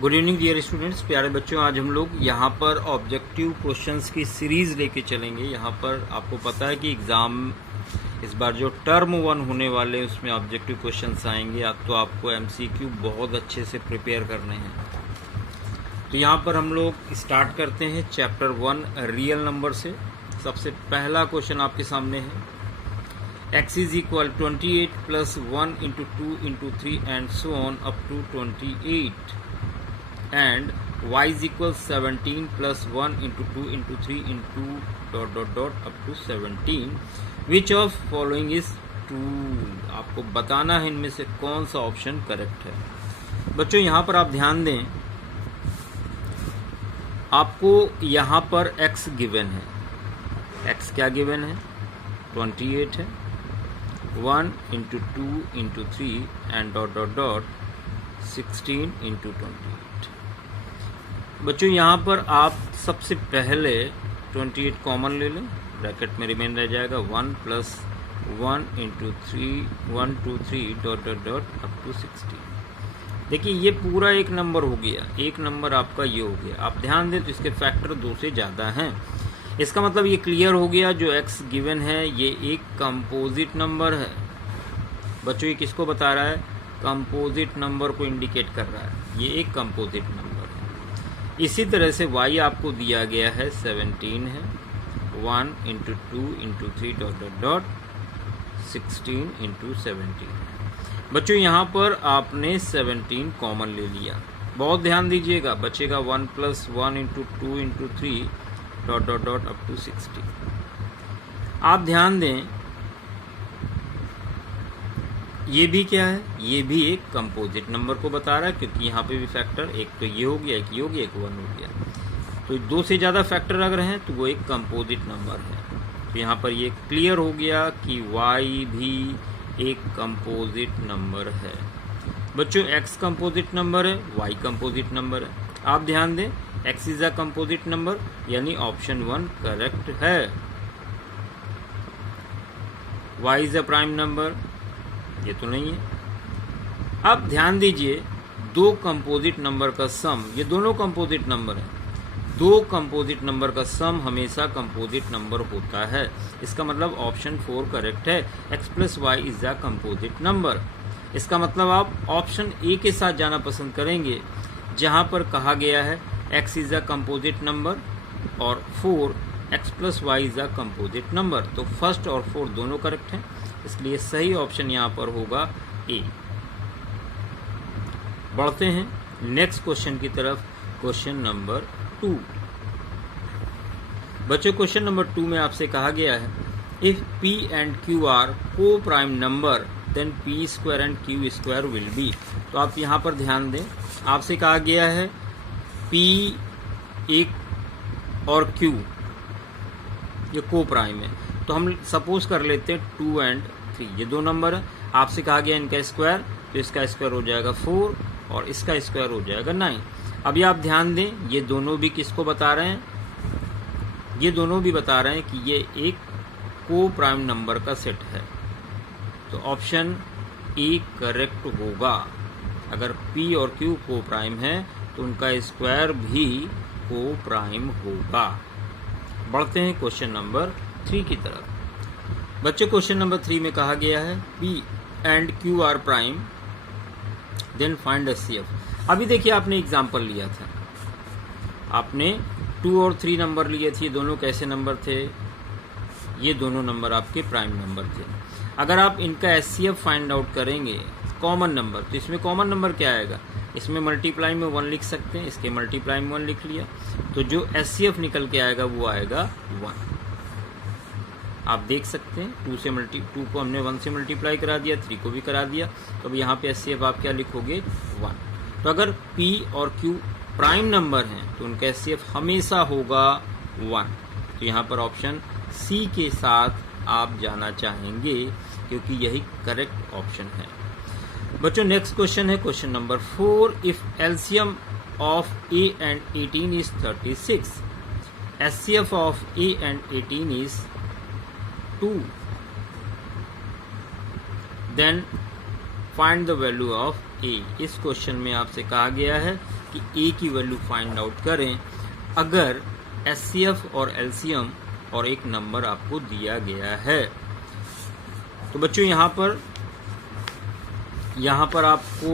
Good evening dear students, प्यारे बच्चों। आज हम लोग यहाँ पर ऑब्जेक्टिव क्वेश्चंस की सीरीज लेके चलेंगे। यहाँ पर आपको पता है कि एग्ज़ाम इस बार जो टर्म 1 होने वाले हैं उसमें ऑब्जेक्टिव क्वेश्चंस आएंगे। अब तो आपको एमसीक्यू बहुत अच्छे से प्रिपेयर करने हैं। तो यहाँ पर हम लोग स्टार्ट करते हैं चैप्टर 1 रियल नंबर से। सबसे पहला क्वेश्चन आपके सामने है, x is equal 28 plus 1 into 2 into 3 and so on up to 28, and y is equal 17 plus 1 into 2 into 3 into dot dot dot up to 17. Which of following is true? आपको बताना है इनमें से कौन सा ऑप्शन करेक्ट है। बच्चों यहाँ पर आप ध्यान दें, आपको यहाँ पर x गिवन है। x क्या गिवन है? 28 है, 1 into 2 into 3 and dot dot dot 16 into 28। बच्चों यहाँ पर आप सबसे पहले 28 कॉमन ले लें, ब्रैकेट में रिमेन रह जाएगा 1 plus 1 into 3 1 2 3 dot dot dot up to 16। देखिए ये पूरा एक नंबर हो गया, एक नंबर आपका ये हो गया। आप ध्यान दें तो इसके फैक्टर 2 से ज़्यादा हैं। इसका मतलब ये क्लियर हो गया, जो x गिवन है ये एक कंपोजिट नंबर है। बच्चों ये किसको बता रहा है? कंपोजिट नंबर को इंडिकेट कर रहा है, ये एक कंपोजिट नंबर है। इसी तरह से y आपको दिया गया है 17 है, 1 into 2 into 3 dot dot dot 16 into 17। बच्चों यहाँ पर आपने 17 कॉमन ले लिया। बहुत ध्यान दीजिएगा, बचेगा 1 plus 1 into 2 into 3 dot dot dot up to 60। आप ध्यान दें, ये भी क्या है? ये भी एक कंपोजिट नंबर को बता रहा है, क्योंकि यहाँ पे भी फैक्टर एक तो ये हो गया, एक ये हो गया, एक 1 हो गया। तो 2 से ज़्यादा फैक्टर अगर हैं तो वो एक कंपोजिट नंबर है। तो यहाँ पर ये क्लियर हो गया कि y भी एक कंपोजिट नंबर है। बच्चों x कंपोजिट नंबर है, y कंपोजिट नंबर है। आप ध्यान दें, x is a composite number, यानी ऑप्शन 1 करेक्ट है। y is a prime number, ये तो नहीं है। अब ध्यान दीजिए, 2 कंपोजिट नंबर का सम, ये दोनों कंपोजिट नंबर है। 2 कंपोजिट नंबर का सम हमेशा कंपोजिट नंबर होता है। इसका मतलब ऑप्शन 4 करेक्ट है। x plus y is a composite number. इसका मतलब आप ऑप्शन ए के साथ जाना पसंद करेंगे, जहां पर कहा गया है x is a composite number और 4 x plus y is a composite number. तो फर्स्ट और 4 दोनों करेक्ट हैं, इसलिए सही ऑप्शन यहाँ पर होगा ए। बढ़ते हैं नेक्स्ट क्वेश्चन की तरफ, क्वेश्चन नंबर 2। बच्चों क्वेश्चन नंबर 2 में आपसे कहा गया है, if p and q are co prime number then p square and q square will be. तो आप यहाँ पर ध्यान दें, आपसे कहा गया है p एक और q ये को प्राइम है। तो हम सपोज कर लेते हैं 2 एंड 3 ये 2 नंबर है। आपसे कहा गया इनका स्क्वायर, तो इसका स्क्वायर हो जाएगा 4 और इसका स्क्वायर हो जाएगा 9। अभी आप ध्यान दें, ये दोनों भी किसको बता रहे हैं? ये दोनों भी बता रहे हैं कि ये एक को प्राइम नंबर का सेट है। तो ऑप्शन ए करेक्ट होगा। अगर p और q को प्राइम है तो उनका स्क्वायर भी को प्राइम होगा। बढ़ते हैं क्वेश्चन नंबर 3 की तरफ। बच्चों क्वेश्चन नंबर 3 में कहा गया है, p and q are prime then find HCF। अभी देखिए, आपने एग्जाम्पल लिया था, आपने 2 और 3 नंबर लिए थे। दोनों कैसे नंबर थे? ये दोनों नंबर आपके प्राइम नंबर थे। अगर आप इनका HCF फाइंड आउट करेंगे, कॉमन नंबर, तो इसमें कॉमन नंबर क्या आएगा? इसमें मल्टीप्लाई में 1 लिख सकते हैं, इसके मल्टीप्लाई में 1 लिख लिया, तो जो HCF निकल के आएगा वो आएगा 1। आप देख सकते हैं 2 को हमने 1 से मल्टीप्लाई करा दिया, 3 को भी करा दिया, तो अब यहाँ पे HCF आप क्या लिखोगे? 1। तो अगर P और Q प्राइम नंबर हैं तो उनका HCF हमेशा होगा 1। तो यहाँ पर ऑप्शन सी के साथ आप जाना चाहेंगे, क्योंकि यही करेक्ट ऑप्शन है। बच्चों नेक्स्ट क्वेश्चन है question number 4। If LCM of a and 18 is 36, HCF of a and 18 is 2, then find the value of ए, इस क्वेश्चन में आपसे कहा गया है कि ए की वैल्यू फाइंड आउट करें अगर एचसीएफ और एलसीएम और एक नंबर आपको दिया गया है। तो बच्चों यहाँ पर आपको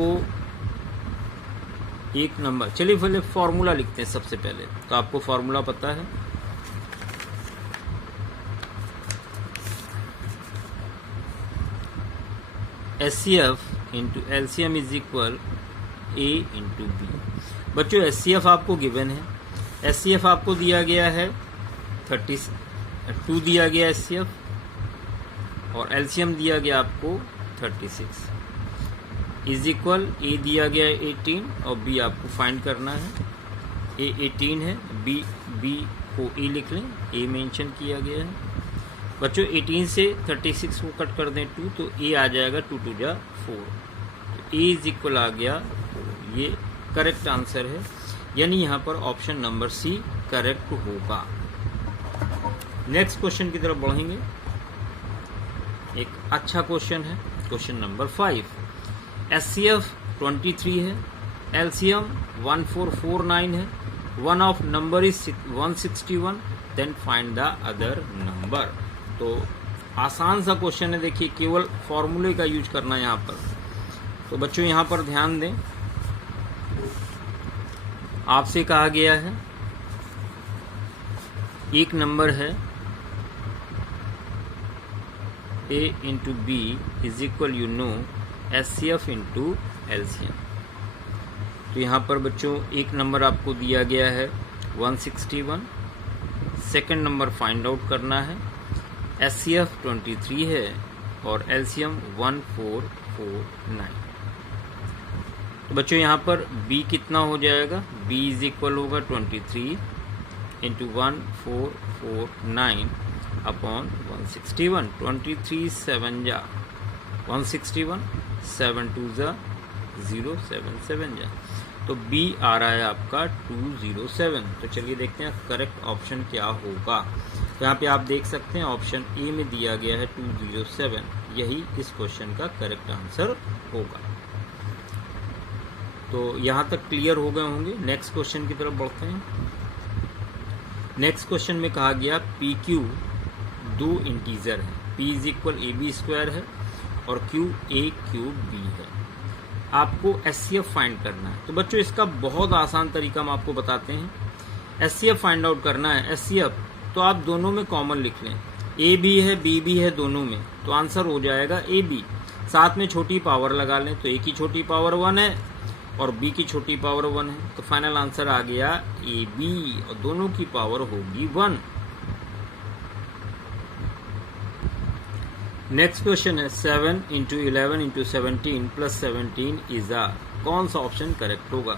एक नंबर, चलिए पहले फॉर्मूला लिखते हैं सबसे पहले। तो आपको फॉर्मूला पता है, HCF into LCM is equal a into b. बच्चों एचसीएफ आपको गिवन है, एचसीएफ आपको दिया गया है 32 दिया गया एचसीएफ और एलसीएम दिया गया आपको 36 इज इक्वल ए दिया गया है 18 और बी आपको फाइंड करना है। ए 18 है, बी को ए लिख लें, ए मेंशन किया गया है। बच्चों 18 से 36 को कट कर दें 2 तो ए आ जाएगा 2 2 जा 4, तो ए इज इक्वल आ गया 4। ये करेक्ट आंसर है, यानी यहाँ पर ऑप्शन नंबर सी करेक्ट होगा। नेक्स्ट क्वेश्चन की तरफ बढ़ेंगे। एक अच्छा क्वेश्चन है, क्वेश्चन नंबर 5। एचसीएफ 23 है, एलसीएम 1449 है, one of number is 161, then find the other number. तो आसान सा क्वेश्चन है, देखिए केवल फॉर्मूले का यूज करना है यहाँ पर। तो बच्चों यहाँ पर ध्यान दें, आपसे कहा गया है एक नंबर है A into B is equal you know HCF into LCM. तो यहाँ पर बच्चों एक नंबर आपको दिया गया है 161, सेकंड नंबर फाइंड आउट करना है। एचसीएफ 23 है और एलसीएम 1449। तो बच्चों यहाँ पर b कितना हो जाएगा, b इज इक्वल होगा 23 इंटू 1449 अपॉन 161। 23 7 जा 161, 7 2 जा 0, 7 7 जा, तो b आ रहा है आपका 207। तो चलिए देखते हैं करेक्ट ऑप्शन क्या होगा। तो यहाँ पे आप देख सकते हैं ऑप्शन ए में दिया गया है 207, यही इस क्वेश्चन का करेक्ट आंसर होगा। तो यहाँ तक क्लियर हो गए होंगे। नेक्स्ट क्वेश्चन की तरफ बढ़ते हैं। नेक्स्ट क्वेश्चन में कहा गया पी क्यू दो इंटीजर है, p is equal a b square है और q a क्यूब b है। आपको एचसीएफ फाइंड करना है। तो बच्चों इसका बहुत आसान तरीका हम आपको बताते हैं। एचसीएफ फाइंड आउट करना है, एचसीएफ तो आप दोनों में कॉमन लिख लें, ए भी है बी भी है दोनों में, तो आंसर हो जाएगा ए बी। साथ में छोटी पावर लगा लें, तो ए की छोटी पावर 1 है और बी की छोटी पावर 1 है, तो फाइनल आंसर आ गया ए बी और दोनों की पावर होगी 1। नेक्स्ट क्वेश्चन है 7 इंटू 11 इंटू 17 प्लस 17 इज आ, कौन सा ऑप्शन करेक्ट होगा।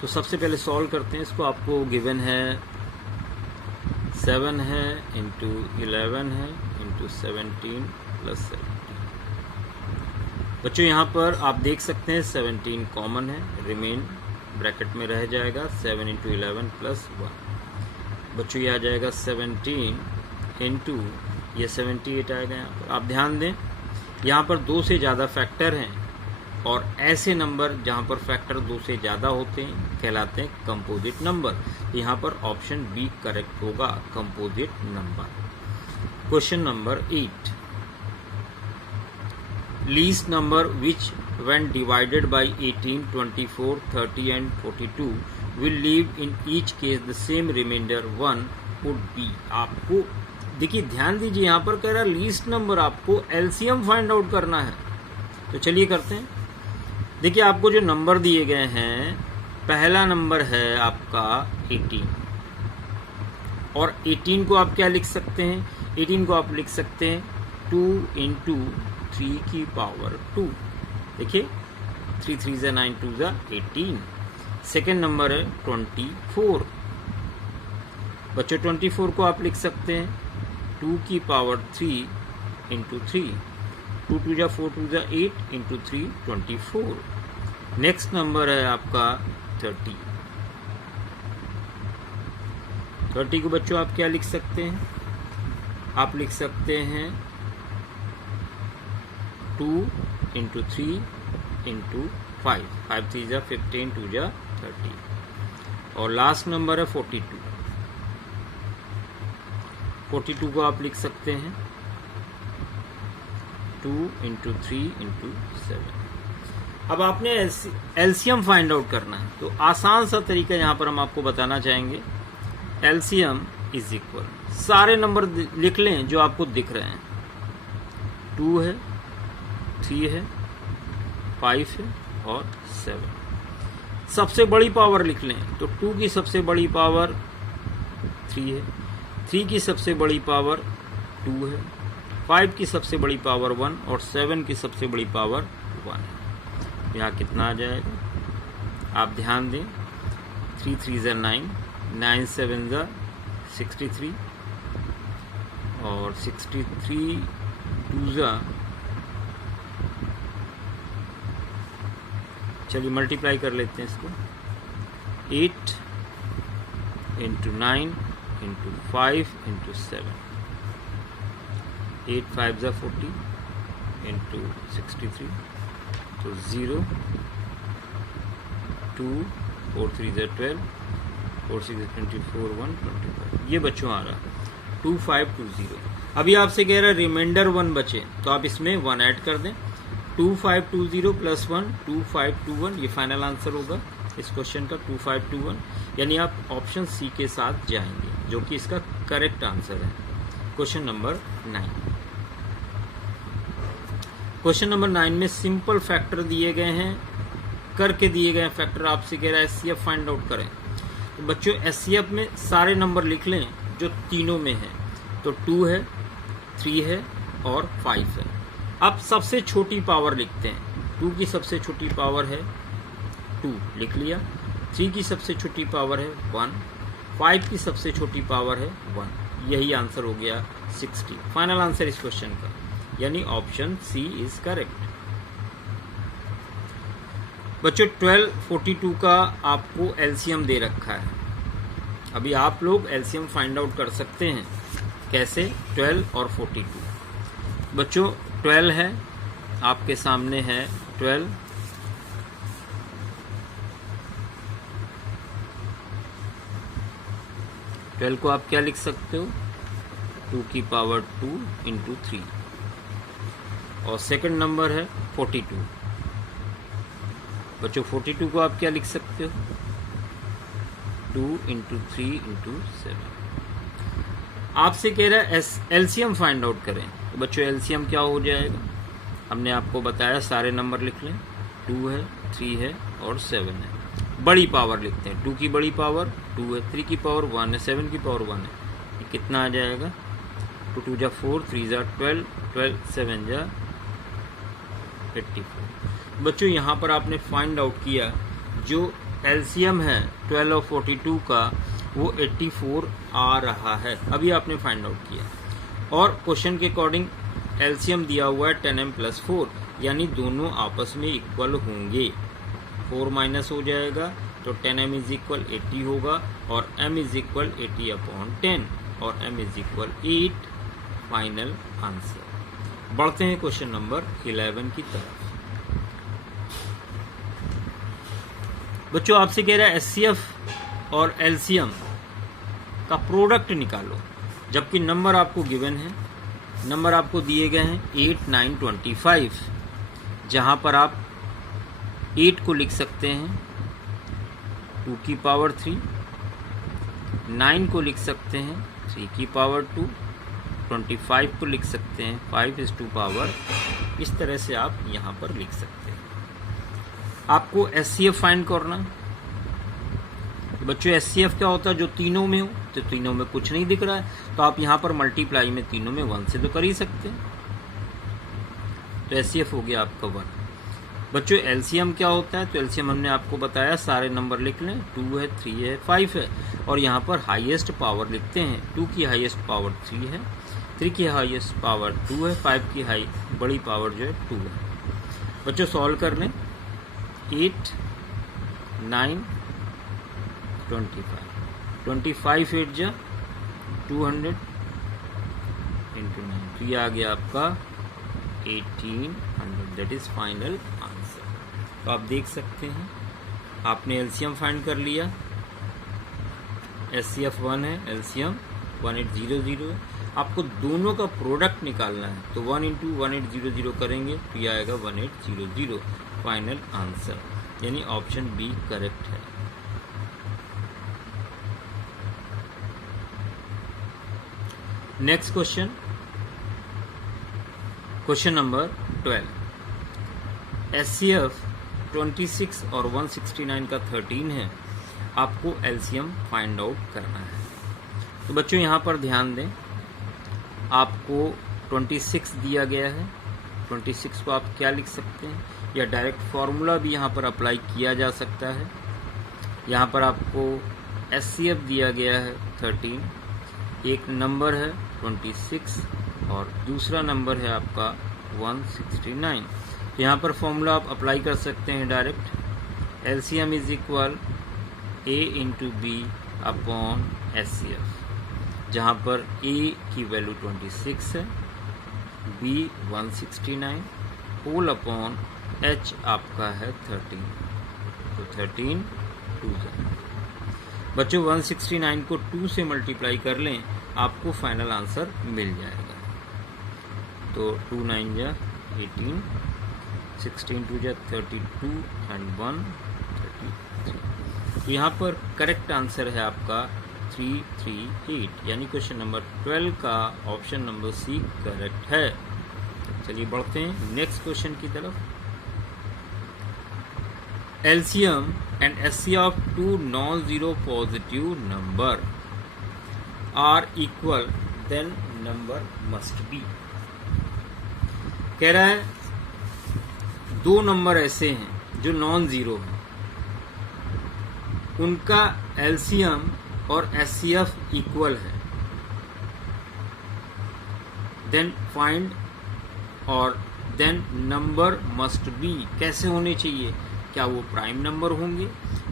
तो सबसे पहले सॉल्व करते हैं इसको। आपको गिवन है 7 है इंटू 11 है इंटू 17 प्लस 17। बच्चों यहाँ पर आप देख सकते हैं 17 कॉमन है, रिमेन ब्रैकेट में रह जाएगा 7 इंटू 11 प्लस 1। बच्चों ये आ जाएगा 17 इंटू ये 78 आएगा। यहाँ पर आप ध्यान दें, यहाँ पर 2 से ज़्यादा फैक्टर हैं और ऐसे नंबर जहाँ पर फैक्टर 2 से ज़्यादा होते हैं कहलाते हैं कंपोजिट नंबर। यहाँ पर ऑप्शन बी करेक्ट होगा, composite number. Question number 8, least number which when divided by 18, 24, 30 and 42 will leave in each case the same remainder 1 would be। आपको देखिए ध्यान दीजिए, यहाँ पर कह रहा है लीस्ट नंबर आपको एलसीएम फाइंड आउट करना है। तो चलिए करते हैं। देखिए आपको जो नंबर दिए गए हैं, पहला नंबर है आपका 18 और 18 को आप क्या लिख सकते हैं, 18 को आप लिख सकते हैं 2 इंटू 3 की पावर 2। देखिए 3 3 जा 9 2 जा 18। सेकेंड नंबर है 24। बच्चों 24 को आप लिख सकते हैं 2 की पावर 3 इंटू 3। 2 2 जा 4 2 जा 8 इंटू 3 24। नेक्स्ट नंबर है आपका 30। 30 को बच्चों आप क्या लिख सकते हैं, आप लिख सकते हैं 2 इंटू 3 इंटू 5, 5 3 जा 15, 2 जा 30 और लास्ट नंबर है 42। 42 को आप लिख सकते हैं 2 × 3 × 7। अब आपने एलसीएम फाइंड आउट करना है, तो आसान सा तरीका यहाँ पर हम आपको बताना चाहेंगे। एलसीएम इज इक्वल, सारे नंबर लिख लें जो आपको दिख रहे हैं। 2 है, 3 है, 5 है और 7। सबसे बड़ी पावर लिख लें, तो 2 की सबसे बड़ी पावर 3 है, 3 की सबसे बड़ी पावर 2 है, 5 की सबसे बड़ी पावर 1 और 7 की सबसे बड़ी पावर 1 है। यहाँ कितना आ जाएगा आप ध्यान दें। 3 3 ज़ा 9, 9 7 ज़ा 63 और 63 2 ज़ा, चलिए मल्टीप्लाई कर लेते हैं इसको। 8 × 9 × 5 × 7, 8 5 ज़ा 40 × 63, तो 0 2 4 3 ज़ा 12, 4 6 ज़ा 24, 1 25। ये बच्चों आ रहा है 2520। अभी आपसे कह रहा है रिमाइंडर 1 बचे, तो आप इसमें 1 ऐड कर दें। 2520 + 1 2521, ये फाइनल आंसर होगा इस क्वेश्चन का 2521। यानी आप ऑप्शन सी के साथ जाएंगे, जो कि इसका करेक्ट आंसर है। Question number 9। क्वेश्चन नंबर 9 में सिंपल फैक्टर दिए गए हैं, करके दिए गए फैक्टर आपसे कह रहा है एचसीएफ फाइंड आउट करें। तो बच्चों एचसीएफ में सारे नंबर लिख लें जो तीनों में है, तो 2 है, 3 है और 5 है। अब सबसे छोटी पावर लिखते हैं। 2 की सबसे छोटी पावर है 2, लिख लिया। 3 की सबसे छोटी पावर है 1, 5 की सबसे छोटी पावर है 1। यही आंसर हो गया 60। फाइनल आंसर इस क्वेश्चन का, यानी ऑप्शन सी इज करेक्ट। बच्चों 12 42 का आपको एलसीएम दे रखा है। अभी आप लोग एलसीएम फाइंड आउट कर सकते हैं। कैसे? 12 और 42। बच्चों 12 है, आपके सामने है 12, को आप क्या लिख सकते हो? 2 की पावर 2 × 3। और सेकंड नंबर है 42। बच्चों 42 को आप क्या लिख सकते हो? 2 × 3 × 7। आपसे कह रहा है एलसीएम फाइंड आउट करें। तो बच्चों एलसीएम क्या हो जाएगा? हमने आपको बताया सारे नंबर लिख लें। 2 है, 3 है और 7 है। बड़ी पावर लिखते हैं। 2 की बड़ी पावर 2 है, 3 की पावर 1 है, 7 की पावर 1 है। ये कितना आ जाएगा? 2 2 ज़ा 4, 3 ज़ा 12, 12 7 ज़ा 84। बच्चों यहाँ पर आपने फाइंड आउट किया जो एलसीएम है 12 और 42 का, वो 84 आ रहा है। अभी आपने फाइंड आउट किया। और क्वेश्चन के अकॉर्डिंग एलसीएम दिया हुआ है 10m + 4, यानी दोनों आपस में इक्वल होंगे। 4 माइनस हो जाएगा तो 10m = 80 होगा और m = 80/10 और m = 8। Final answer. बढ़ते हैं क्वेश्चन नंबर 11 की तरफ। बच्चों आपसे कह रहा है एचसीएफ और एलसीएम का प्रोडक्ट निकालो, जबकि नंबर आपको गिवन है। नंबर आपको दिए गए हैं 8 9 25, जहां पर आप 8 को लिख सकते हैं 2 की पावर 3, 9 को लिख सकते हैं 3 की पावर 2, 25 को लिख सकते हैं 5⁻²। इस तरह से आप यहाँ पर लिख सकते हैं। आपको एचसीएफ फाइंड करना। बच्चों एचसीएफ क्या होता है? जो तीनों में हो, तो तीनों में कुछ नहीं दिख रहा है तो आप यहाँ पर मल्टीप्लाई में तीनों में 1 से तो कर ही सकते हैं। तो एचसीएफ हो गया आपका 1। बच्चों एलसीएम क्या होता है? तो एलसीएम हमने आपको बताया, सारे नंबर लिख लें। 2 है, 3 है, 5 है और यहाँ पर हाईएस्ट पावर लिखते हैं। 2 की हाईएस्ट पावर 3 है, 3 की हाईएस्ट पावर 2 है, 5 की बड़ी पावर जो है 2 है। बच्चों सॉल्व कर लें। 8 9 25, 25 8 × 200 × 9, तो ये आ गया आपका 1800। That is final answer. तो आप देख सकते हैं आपने एलसीएम फाइंड कर लिया, एचसीएफ 1 है, एलसीएम 1800 है। आपको दोनों का प्रोडक्ट निकालना है, तो 1 इंटू 1800 करेंगे तो ये आएगा 1800, फाइनल आंसर, यानी ऑप्शन बी करेक्ट है। Next question, question number 12। HCF 26 और 169 का 13 है, आपको एलसीएम फाइंड आउट करना है। तो बच्चों यहाँ पर ध्यान दें, आपको 26 दिया गया है, 26 को आप क्या लिख सकते हैं, या डायरेक्ट फॉर्मूला भी यहाँ पर अप्लाई किया जा सकता है। यहाँ पर आपको एचसीएफ दिया गया है 13, एक नंबर है 26 और दूसरा नंबर है आपका 169। तो यहाँ पर फॉर्मूला आप अप्लाई कर सकते हैं direct, LCM is equal a into b upon HCF, जहाँ पर ए की वैल्यू 26 है, बी 169, होल अपॉन एच आपका है 13, तो 13 2 बच्चों 169 को 2 से मल्टीप्लाई कर लें, आपको फाइनल आंसर मिल जाएगा। तो 2 9 जा 18, 16 2 जा 32 एंड 1 33। तो यहाँ पर करेक्ट आंसर है आपका 338, यानी क्वेश्चन नंबर 12 का ऑप्शन नंबर सी करेक्ट है। चलिए बढ़ते हैं नेक्स्ट क्वेश्चन की तरफ। LCM and HCF of two non zero positive number are equal, then number must be. कह रहा है दो नंबर ऐसे हैं जो नॉन जीरो हैं, उनका एलसीएम और एचसीएफ इक्वल है, देन फाइंड और देन नंबर मस्ट बी। कैसे होने चाहिए, क्या वो प्राइम नंबर होंगे,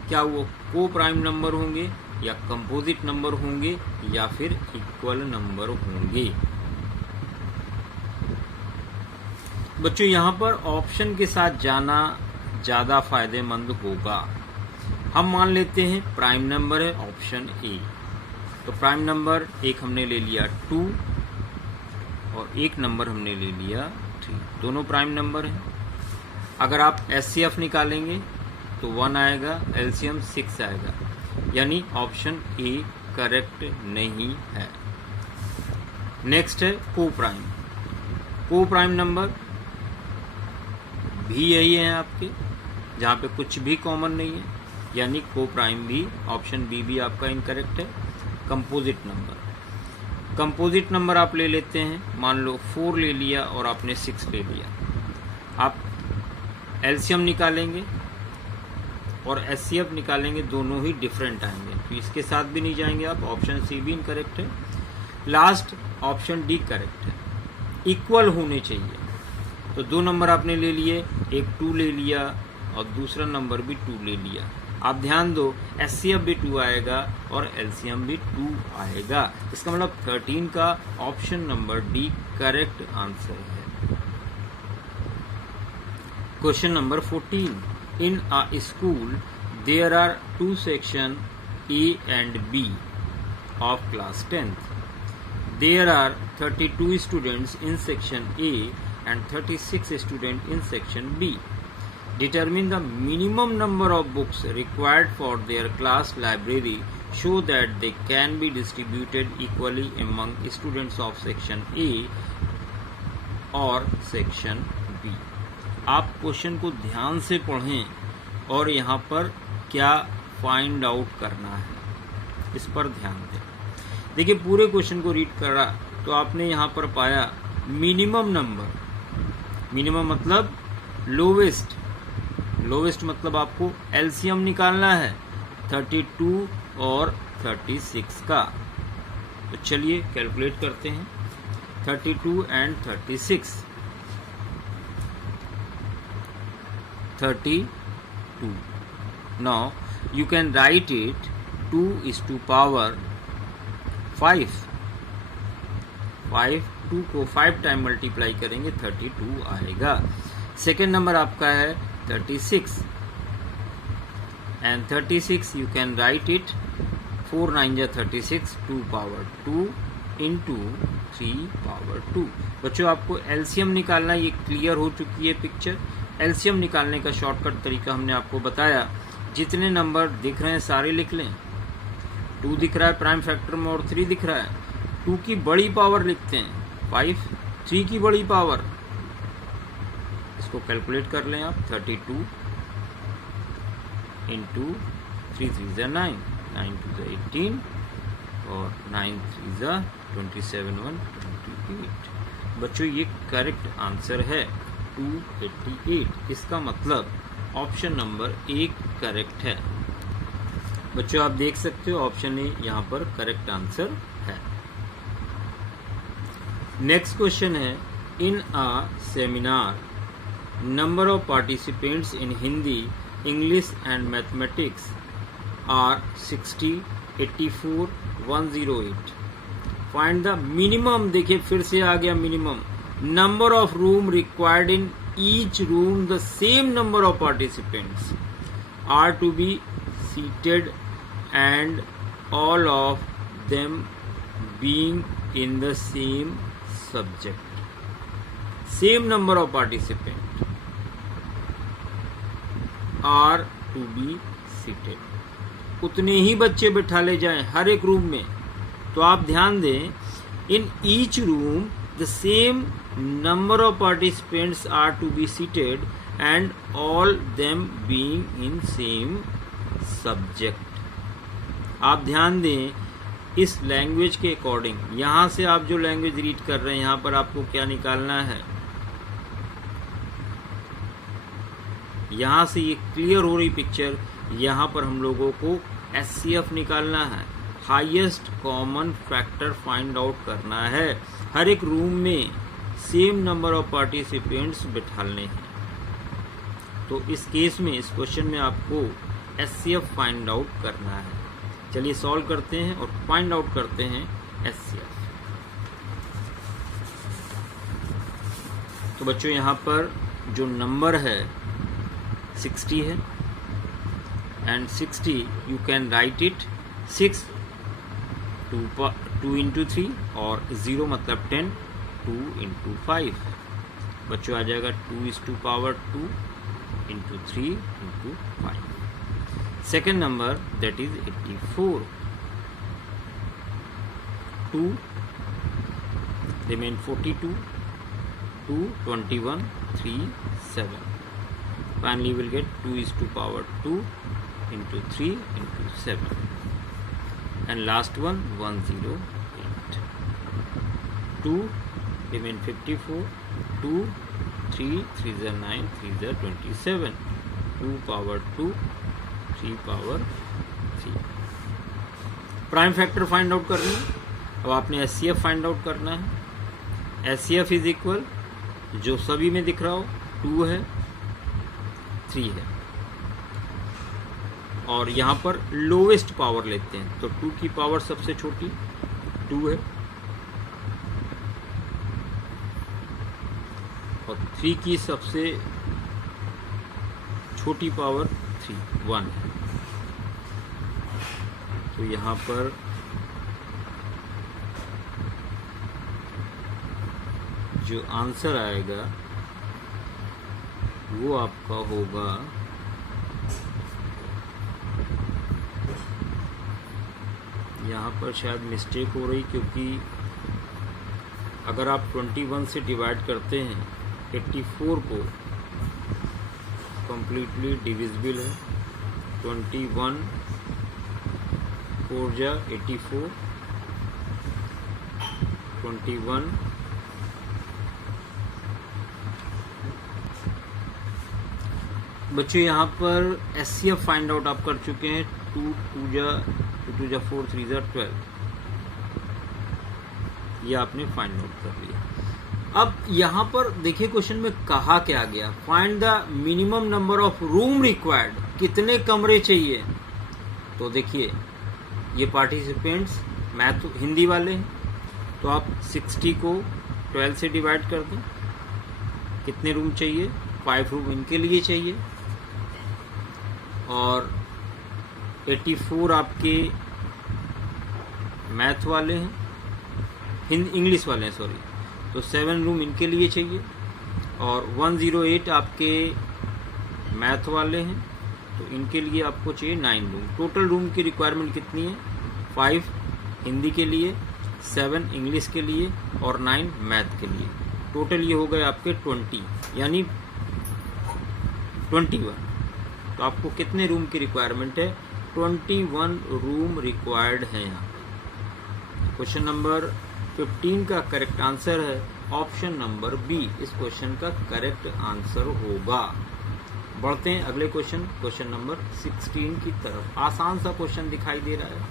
क्या वो को प्राइम नंबर होंगे, या कंपोजिट नंबर होंगे, या फिर इक्वल नंबर होंगे। बच्चों यहाँ पर ऑप्शन के साथ जाना ज्यादा फायदेमंद होगा। हम मान लेते हैं प्राइम नंबर है ऑप्शन ए, तो प्राइम नंबर एक हमने ले लिया 2 और एक नंबर हमने ले लिया 3, दोनों प्राइम नंबर हैं। अगर आप एचसीएफ निकालेंगे तो 1 आएगा, एलसीएम 6 आएगा, यानी ऑप्शन ए करेक्ट नहीं है। नेक्स्ट है को प्राइम। को प्राइम नंबर भी यही है आपके, जहाँ पे कुछ भी कॉमन नहीं है, यानी को प्राइम भी ऑप्शन बी भी आपका इनकरेक्ट है। कंपोजिट नंबर, कंपोजिट नंबर आप ले लेते हैं, मान लो 4 ले लिया और आपने 6 ले लिया, आप एलसीएम निकालेंगे और एचसीएफ निकालेंगे, दोनों ही डिफरेंट आएंगे, तो इसके साथ भी नहीं जाएंगे आप, ऑप्शन सी भी इनकरेक्ट है। लास्ट ऑप्शन डी करेक्ट है, इक्वल होने चाहिए। तो दो नंबर आपने ले लिए, एक 2 ले लिया और दूसरा नंबर भी 2 ले लिया। आप ध्यान दो, एचसीएफ भी 2 आएगा और एलसीएम भी 2 आएगा, इसका मतलब 13 का option number D correct answer है। Question number 14। In a school, there are 2 sections A and B of class 10th. There are 32 students in section A and 36 students in section B. Determine the minimum number of books required for their class library so that they can be distributed equally among students of section A or section B. आप question को ध्यान से पढ़ें और यहाँ पर क्या find out करना है इस पर ध्यान दें। देखिए पूरे क्वेश्चन को रीड करा तो आपने यहाँ पर पाया मिनिमम नंबर, मिनिमम मतलब लोवेस्ट, लोवेस्ट मतलब आपको एलसीएम निकालना है 32 और 36 का। तो चलिए कैलकुलेट करते हैं 32 and 36। 32. Now you can write it 2 is to power 5. 5 2 को 5 टाइम मल्टीप्लाई करेंगे 32 आएगा। सेकेंड नंबर आपका है 36, and 36 you can write it 4 9 जा 36, 2 power 2 into 3 power 2। बच्चों आपको एलसीएम निकालना, ये क्लियर हो चुकी है पिक्चर। एलसीएम निकालने का शॉर्टकट तरीका हमने आपको बताया। जितने नंबर दिख रहे हैं सारे लिख लें। 2 दिख रहा है प्राइम फैक्टर में और 3 दिख रहा है। 2 की बड़ी पावर लिखते हैं 5, 3 की बड़ी पावर, इसको कैलकुलेट कर लें आप। 32 इंटू 3 3 जा 9, 9 2 जा 18 और 9 3 जा 27 1 28। बच्चों ये करेक्ट आंसर है 288। इसका मतलब ऑप्शन नंबर 1 करेक्ट है। बच्चों आप देख सकते हो ऑप्शन ए यहाँ पर करेक्ट आंसर है। नेक्स्ट क्वेश्चन है, in a seminar number of participants in Hindi, English and mathematics are 60, 84, 108। Find the minimum, देखिए फिर से आ गया minimum, number of room required in each room, the same number of participants are to be seated and all of them being in the same subject. Same number of participants are to be seated. उतने ही बच्चे बिठा ले जाएं हर एक room में। तो आप ध्यान दें, in each room the same number of participants are to be seated and all them being in same subject. आप ध्यान दें इस लैंग्वेज के अकॉर्डिंग, यहां से आप जो लैंग्वेज रीड कर रहे हैं यहां पर आपको क्या निकालना है, यहां से ये क्लियर हो रही पिक्चर, यहां पर हम लोगों को एचसीएफ निकालना है, highest common factor find out करना है। हर एक रूम में सेम नंबर ऑफ पार्टिसिपेंट्स बिठाने हैं। तो इस केस में, इस क्वेश्चन में आपको एचसीएफ फाइंड आउट करना है। चलिए सॉल्व करते हैं और फाइंड आउट करते हैं एचसीएफ। तो बच्चों यहाँ पर जो नंबर है 60 है, and 60 you can write it 6 2 into 3 और 0 मतलब 10, 2 इंटू 5। बच्चों आ जाएगा 2 power 2 into 3 into 5। Second number, that is 84. 2 remain 42, 2 21 3 7. Finally we will get 2 power 2 into 3 into 7, and last one 108. 2 remain 54, 2 3 3 is 9, 3 is 27, 2 power 2 3 power 3। Prime factor find out करनी है। अब आपने HCF find out करना है। HCF is equal, जो सभी में दिख रहा हो, 2 है 3 है, और यहां पर लोवेस्ट पावर लेते हैं। तो 2 की पावर सबसे छोटी 2 है और 3 की सबसे छोटी पावर 1 है। तो यहाँ पर जो आंसर आएगा वो आपका होगा यहाँ पर शायद मिस्टेक हो रही, क्योंकि अगर आप 21 से डिवाइड करते हैं 84 को, कंप्लीटली डिविजिबल है। 21 4 जा 84, 21 बच्चों यहाँ पर एचसीएफ फाइंड आउट आप कर चुके हैं। 2 जा 4, 3 जा 12, ये आपने फाइंड आउट कर लिया। अब यहाँ पर देखिए क्वेश्चन में कहा क्या गया, find the minimum number of room required, कितने कमरे चाहिए। तो देखिए ये पार्टिसिपेंट्स मैथ हिंदी वाले हैं, तो आप 60 को 12 से डिवाइड कर दें, कितने रूम चाहिए, 5 रूम इनके लिए चाहिए, और 84 आपके मैथ वाले हैं, इंग्लिश वाले हैं सॉरी, तो 7 रूम इनके लिए चाहिए। और 108 आपके मैथ वाले हैं, तो इनके लिए आपको चाहिए 9 रूम। टोटल रूम की रिक्वायरमेंट कितनी है? 5 हिंदी के लिए, 7 इंग्लिश के लिए और 9 मैथ के लिए। टोटल ये हो गए आपके 20 यानी 21। तो आपको कितने रूम की रिक्वायरमेंट है? 21 रूम रिक्वायर्ड है यहाँ। क्वेश्चन नंबर 15 का करेक्ट आंसर है ऑप्शन नंबर बी। इस क्वेश्चन का करेक्ट आंसर होगा। बढ़ते हैं अगले क्वेश्चन नंबर 16 की तरफ। आसान सा क्वेश्चन दिखाई दे रहा है।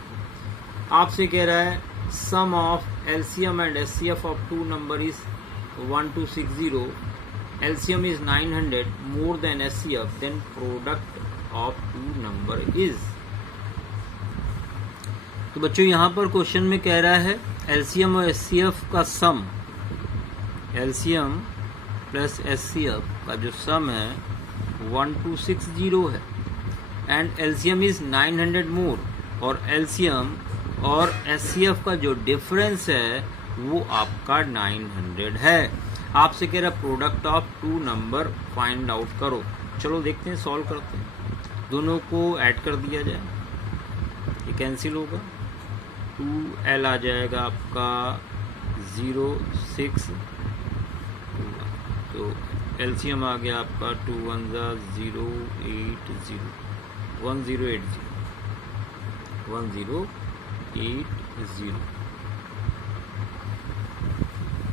आपसे कह रहा है sum of LCM and HCF of 2 number is 1260, LCM is 900 more than HCF, then product of 2 number is। तो बच्चों यहाँ पर क्वेश्चन में कह रहा है LCM और HCF का सम, LCM प्लस HCF का जो सम है 1260 है एंड LCM इज 900 मोर, और LCM और HCF का जो डिफरेंस है वो आपका 900 है। आपसे कह रहा product of 2 number find out करो। चलो देखते हैं, सॉल्व करते हैं। दोनों को ऐड कर दिया जाए, ये कैंसिल होगा, 2L आ जाएगा आपका 06, तो LCM आ गया आपका 2 1 080 1080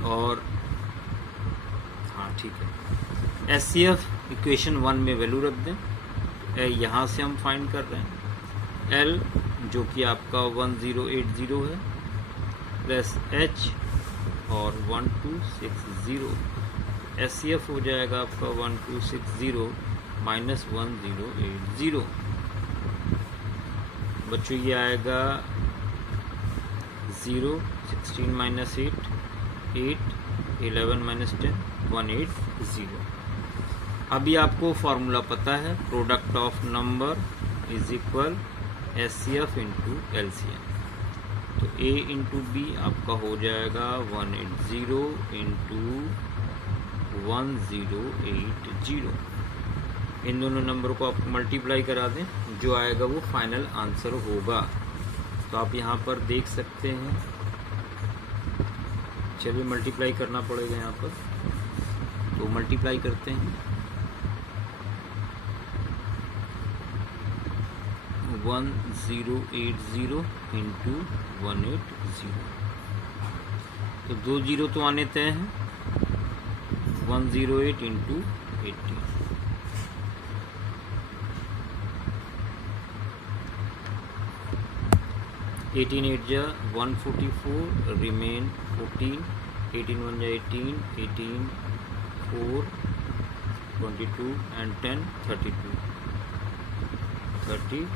और हाँ ठीक है। HCF इक्वेशन 1 में वैल्यू रख दें, यहाँ से हम फाइंड कर रहे हैं L जो कि आपका 1080 है प्लस H और 1260, HCF हो जाएगा आपका 1260 माइनस 1080। बच्चों ये आएगा 0, 16 माइनस 8, 8, 11 माइनस 10, 180। अभी आपको फॉर्मूला पता है, product of number is equal HCF into LCM। तो A इंटू बी आपका हो जाएगा 180 इंटू 1080। इन दोनों नंबर को आप मल्टीप्लाई करा दें, जो आएगा वो फाइनल आंसर होगा। तो आप यहाँ पर देख सकते हैं, चलिए मल्टीप्लाई करना पड़ेगा यहाँ पर, तो मल्टीप्लाई करते हैं। 1080 इंटू 180, तो 2 जीरो तो आने तय हैं। 108 इंटू 80, 18 8 जा 144, रिमेन 14, 18 1 जा 18, 18 4 22 एंड 10 32,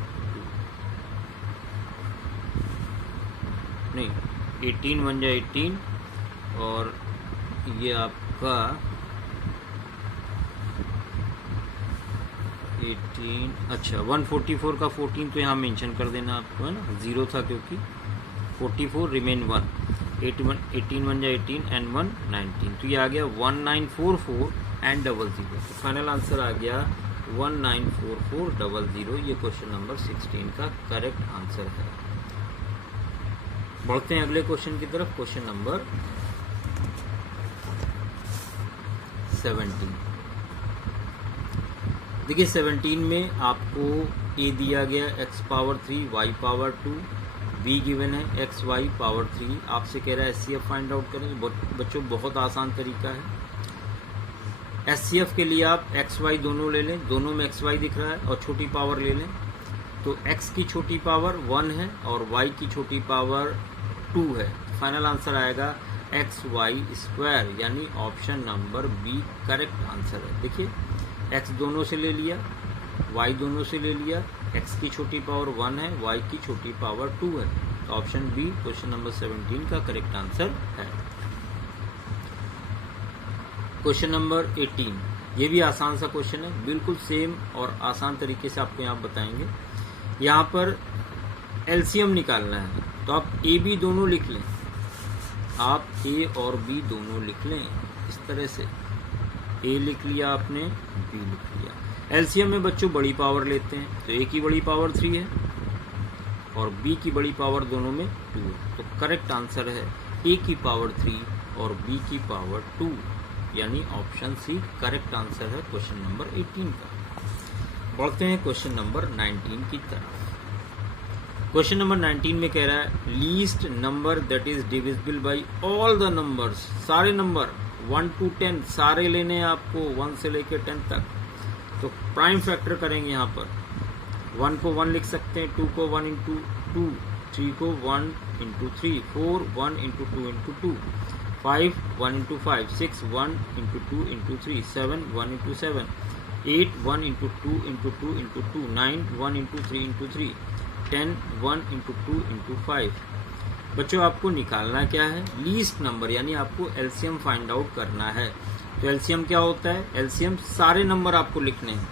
नहीं 18 1 जा 18 और ये आपका 18, अच्छा 144 का 14 तो यहाँ मेंशन कर देना आपको, है ना, 0 था क्योंकि 44 रिमेन 1, 18 1 जा 18 एंड 1 19, तो ये आ गया 1944 एंड 00। तो फाइनल आंसर आ गया 194400। ये क्वेश्चन नंबर 16 का करेक्ट आंसर है। बढ़ते हैं अगले क्वेश्चन की तरफ, क्वेश्चन नंबर 17। देखिए 17 में आपको a दिया गया x power 3 y power 2, b given है x y पावर 3। आपसे कह रहा है HCF फाइंड आउट करें। बच्चों बहुत आसान तरीका है। HCF के लिए आप x y दोनों ले लें, दोनों में x y दिख रहा है, और छोटी पावर ले लें। तो x की छोटी पावर 1 है और y की छोटी पावर 2 है। फाइनल आंसर आएगा XY स्क्वायर, यानी option number b correct answer है। देखिए x दोनों से ले लिया, y दोनों से ले लिया, x की छोटी पावर 1 है, y की छोटी पावर 2 है। तो ऑप्शन बी क्वेश्चन नंबर 17 का करेक्ट आंसर है। Question number 18। ये भी आसान सा क्वेश्चन है, बिल्कुल सेम और आसान तरीके से आपको यहाँ बताएंगे। यहाँ पर एलसीएम निकालना है, तो आप ए बी दोनों लिख लें, आप ए और बी दोनों लिख लें इस तरह से। ए लिख लिया आपने, बी लिख लिया। एलसीएम में बच्चों बड़ी पावर लेते हैं, तो ए की बड़ी पावर 3 है और बी की बड़ी पावर दोनों में 2 है। तो करेक्ट आंसर है ए की पावर 3 और बी की पावर 2, यानी ऑप्शन सी करेक्ट आंसर है क्वेश्चन नंबर 18 का। बढ़ते हैं क्वेश्चन नंबर 19 की तरफ। क्वेश्चन नंबर 19 में कह रहा है least number that is divisible by all the numbers. सारे नंबर 1 to 10 सारे लेने हैं आपको, 1 से लेकर 10 तक। तो प्राइम फैक्टर करेंगे यहाँ पर। 1 को 1 लिख सकते हैं, 2 को 1 इंटू 2, 3 को 1 into 3, 4 1 into 2 into 2, 5 1 into 5, 6 1 into 2 into 3, 7 1 into 7, 8 1 into 2 into 2 into 2, 9 1 into 3 into 3, 10 1 into 2 into 5। बच्चों आपको निकालना क्या है? लीस्ट नंबर, यानी आपको एलसीएम फाइंड आउट करना है। तो एलसीएम क्या होता है? एलसीएम सारे नंबर आपको लिखने हैं।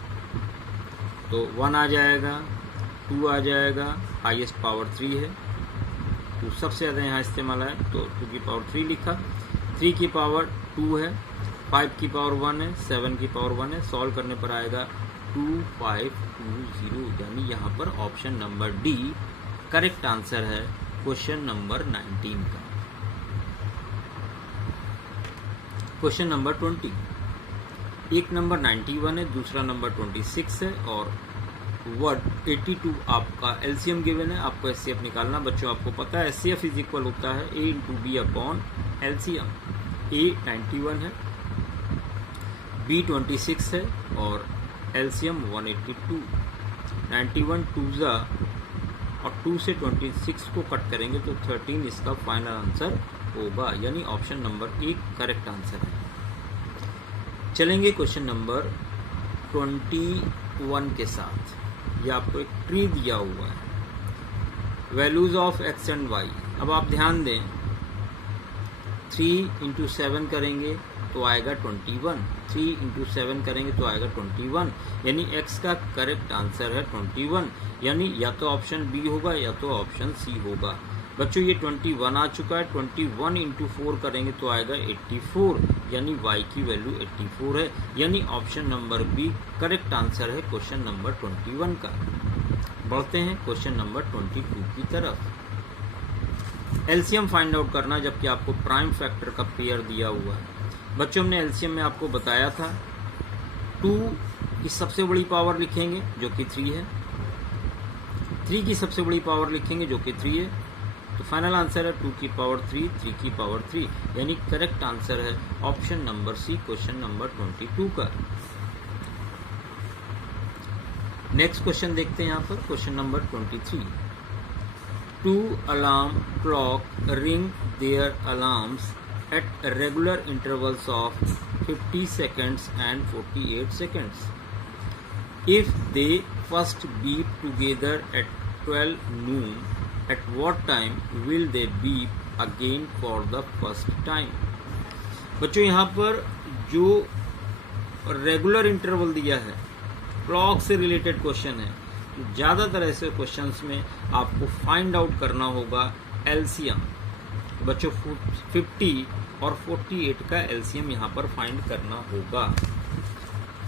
तो 1 आ जाएगा, 2 आ जाएगा, हाईएस्ट पावर 3 है, 2 सबसे ज़्यादा यहाँ इस्तेमाल है, तो 2 की पावर 3 लिखा, 3 की पावर 2 है, 5 की पावर 1 है, 7 की पावर 1 है। सॉल्व करने पर आएगा 2520, यानी यहाँ पर option number D correct answer है क्वेश्चन नंबर 19 का। क्वेश्चन नंबर 20, एक नंबर 91 है, दूसरा नंबर 26 है और वर्ड 82 आपका एलसीएम गिवन है। आपको एचसीएफ निकालना। बच्चों आपको पता है एचसीएफ इज इक्वल होता है A into b upon LCM. ए 91 है, बी 26 है और एलसीएम 182। 91 2 और 2 से 26 को कट करेंगे तो 13 इसका फाइनल आंसर होगा, यानी ऑप्शन नंबर 1 करेक्ट आंसर है। चलेंगे क्वेश्चन नंबर 21 के साथ। ये आपको एक ट्री दिया हुआ है, values of x and y. अब आप ध्यान दें, 3 इंटू 7 करेंगे तो आएगा 21, 3 इंटू 7 करेंगे तो आएगा 21, यानी x का करेक्ट आंसर है 21, यानी या तो ऑप्शन बी होगा या तो ऑप्शन सी होगा। बच्चों ये 21 आ चुका है, 21 इंटू 4 करेंगे तो आएगा 84, यानी y की वैल्यू 84 है, यानी option number b correct answer है क्वेश्चन नंबर 21 का। बढ़ते हैं क्वेश्चन नंबर 22 की तरफ। एलसीएम फाइंड आउट करना, जबकि आपको प्राइम फैक्टर का पेयर दिया हुआ है। बच्चों हमने एलसीएम में आपको बताया था 2 की सबसे बड़ी पावर लिखेंगे जो कि 3 है, 3 की सबसे बड़ी पावर लिखेंगे जो कि 3 है, तो फाइनल आंसर है 2 की पावर 3, 3 की पावर 3, यानी करेक्ट आंसर है option number c question number 22 का। नेक्स्ट क्वेश्चन देखते हैं यहाँ पर, question number 23। 2 alarm clock ring their alarms at regular intervals of 50 seconds and 48 seconds. If they first beep together at 12 noon, at what time will they beep again for the first time? बच्चों यहाँ पर जो regular interval दिया है, clock से related question है। ज़्यादातर ऐसे क्वेश्चंस में आपको फाइंड आउट करना होगा एलसीएम। बच्चों 50 और 48 का एलसीएम यहाँ पर फाइंड करना होगा।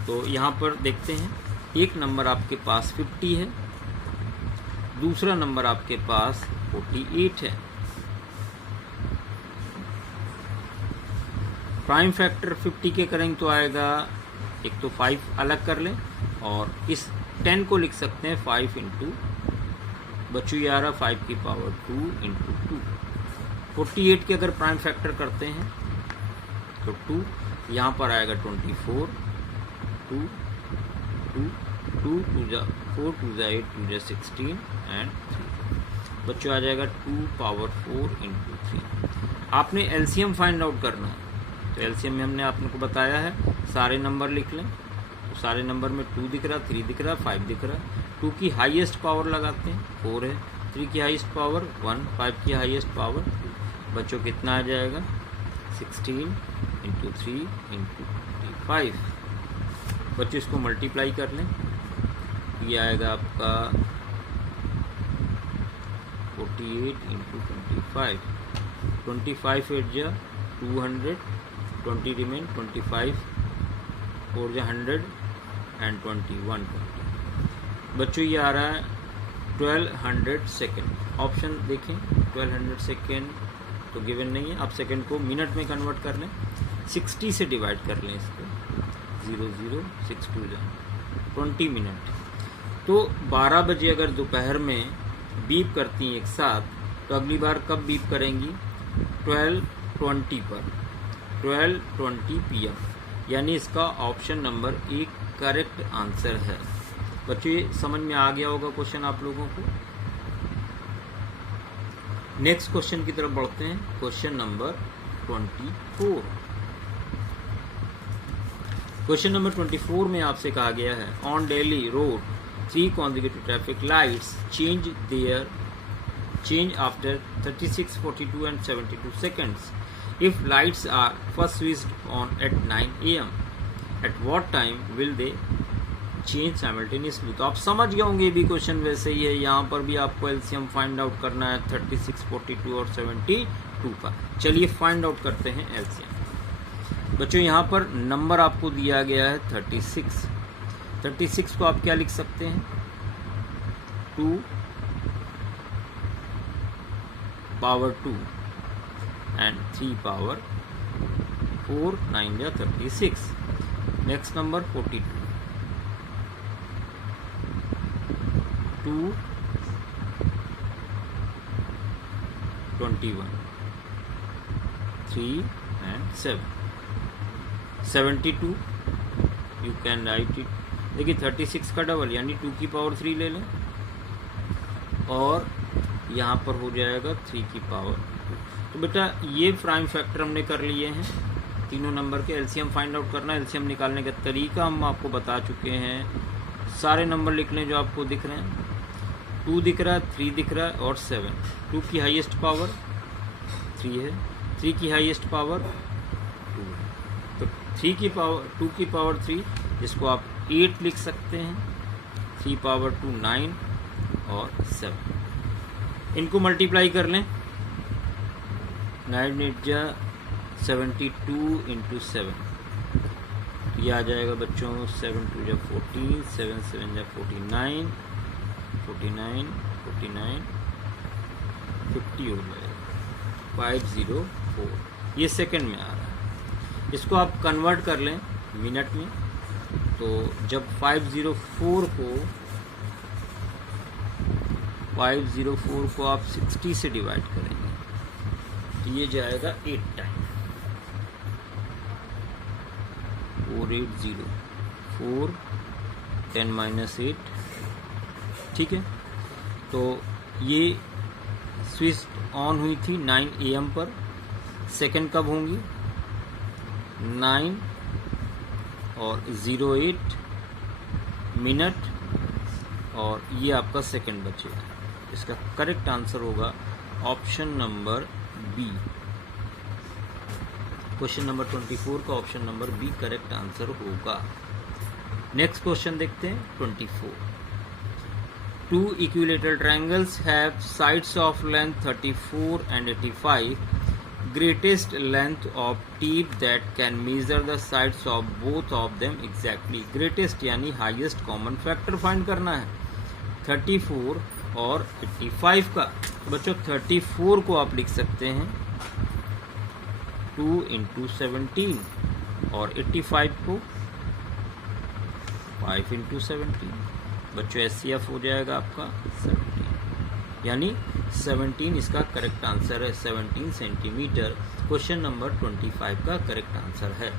तो यहाँ पर देखते हैं, एक नंबर आपके पास 50 है, दूसरा नंबर आपके पास 48 है। प्राइम फैक्टर 50 के करेंगे तो आएगा, एक तो 5 अलग कर लें और इस 10 को लिख सकते हैं 5 इंटू, बच्चों ये आ रहा 5 की पावर 2 इंटू 2। 48 के अगर प्राइम फैक्टर करते हैं तो 2, यहाँ पर आएगा 24, 2 2 2 2 जा 4 2 जा 8 2 जा 16 एंड 3। बच्चों आ जाएगा 2 पावर 4 इंटू 3। आपने एलसीएम फाइंड आउट करना है, तो एलसीएम में हमने आपने को बताया है सारे नंबर लिख लें। तो सारे नंबर में 2 दिख रहा, 3 दिख रहा, 5 दिख रहा। 2 की हाईएस्ट पावर लगाते हैं, 4 है, 3 की हाईएस्ट पावर 1, 5 की हाईएस्ट पावर 2। बच्चों कितना आ जाएगा 16 इंटू 3 इंटू 5। बच्चों इसको मल्टीप्लाई कर लें, ये आएगा आपका 48 इंटू 25, 25 8 जा 200, 20 रिमेन, 25 4 जा 100 एंड 21 20। बच्चों ये आ रहा है 1200 सेकेंड। ऑप्शन देखें, 1200 सेकेंड तो गिवन नहीं है, आप सेकेंड को मिनट में कन्वर्ट कर लें, 60 से डिवाइड कर लें इसको, 0062 20 मिनट। तो 12 बजे अगर दोपहर में बीप करती हैं एक साथ, तो अगली बार कब बीप करेंगी? 12:20 पर, 12:20 PM, यानी इसका ऑप्शन नंबर 1 करेक्ट आंसर है। बच्चों ये समझ में आ गया होगा क्वेश्चन आप लोगों को। नेक्स्ट क्वेश्चन की तरफ बढ़ते हैं, क्वेश्चन नंबर 24। क्वेश्चन नंबर 24 में आपसे कहा गया है, on Delhi road 3 consecutive traffic lights change after 36, 42 and 72 seconds. If lights are first switched on at 9 AM, at what time will they change simultaneously? तो आप समझ गए होंगे, भी क्वेश्चन वैसे ही है, यहाँ पर भी आपको एलसीएम फाइंड आउट करना है 36, 42 और 72 का। चलिए फाइंड आउट करते हैं एलसीएम। बच्चों यहाँ पर नंबर आपको दिया गया है 36। 36 को आप क्या लिख सकते हैं? 2 पावर 2 एंड 3 पावर 4, 9 या 36। Next number 42, 2 21, 3 and 7, 72 you can write it. देखिए 36 का डबल यानी 2 की पावर 3 ले लें, और यहाँ पर हो जाएगा 3 की पावर 2। तो बेटा ये प्राइम फैक्टर हमने कर लिए हैं, तीनों नंबर के एलसीएम फाइंड आउट करना। एलसीएम निकालने का तरीका हम आपको बता चुके हैं। सारे नंबर लिख लें जो आपको दिख रहे हैं, 2 दिख रहा है, 3 दिख रहा है और 7। 2 की हाईएस्ट पावर 3 है, 3 की हाईएस्ट पावर 2 है, तो 2 की पावर 3, जिसको आप 8 लिख सकते हैं, 3 पावर 2 9 और 7। इनको मल्टीप्लाई कर लें, 9 8 जा 72 इंटू 7, ये आ जाएगा बच्चों 7 2 जा 14, 7 7 जा 49, 49 49 50 हो जाएगा 504। ये सेकंड में आ रहा है। इसको आप कन्वर्ट कर लें मिनट में, तो जब 504 को आप 60 से डिवाइड करेंगे तो ये जाएगा 8 टाइम, 480 4 10 - 8, ठीक है। तो ये स्विच ऑन हुई थी 9 AM पर, सेकंड कब होंगी? 9 और 08 मिनट, और ये आपका सेकंड बचेगा। इसका करेक्ट आंसर होगा option number b. Question number 24 का option number b correct answer होगा। नेक्स्ट क्वेश्चन देखते हैं 24। 2 equilateral triangles have sides of length 34 and 85. Greatest length of teeth that can measure the sides of both of them exactly. Greatest यानी highest common factor find करना है 34 और 85 का। तो बच्चों 34 को आप लिख सकते हैं 2 इंटू 17 और 85 को 5 इंटू 17। बच्चों SCF हो जाएगा आपका 17, यानी 17 इसका करेक्ट आंसर है, 17 सेंटीमीटर। क्वेश्चन नंबर 25 का करेक्ट आंसर है।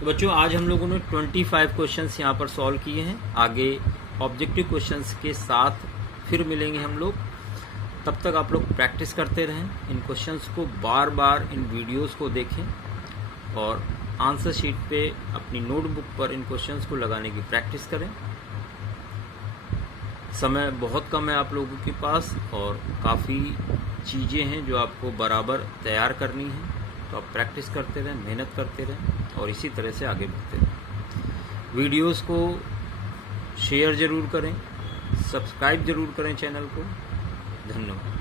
तो बच्चों आज हम लोगों ने 25 क्वेश्चंस यहाँ पर सॉल्व किए हैं। आगे ऑब्जेक्टिव क्वेश्चंस के साथ फिर मिलेंगे हम लोग। तब तक आप लोग प्रैक्टिस करते रहें, इन क्वेश्चंस को बार बार इन वीडियोस को देखें और आंसर शीट पे अपनी नोटबुक पर इन क्वेश्चंस को लगाने की प्रैक्टिस करें। समय बहुत कम है आप लोगों के पास और काफ़ी चीज़ें हैं जो आपको बराबर तैयार करनी है, तो आप प्रैक्टिस करते रहें, मेहनत करते रहें और इसी तरह से आगे बढ़ते रहें। वीडियोस को शेयर ज़रूर करें, सब्सक्राइब ज़रूर करें चैनल को। धन्यवाद।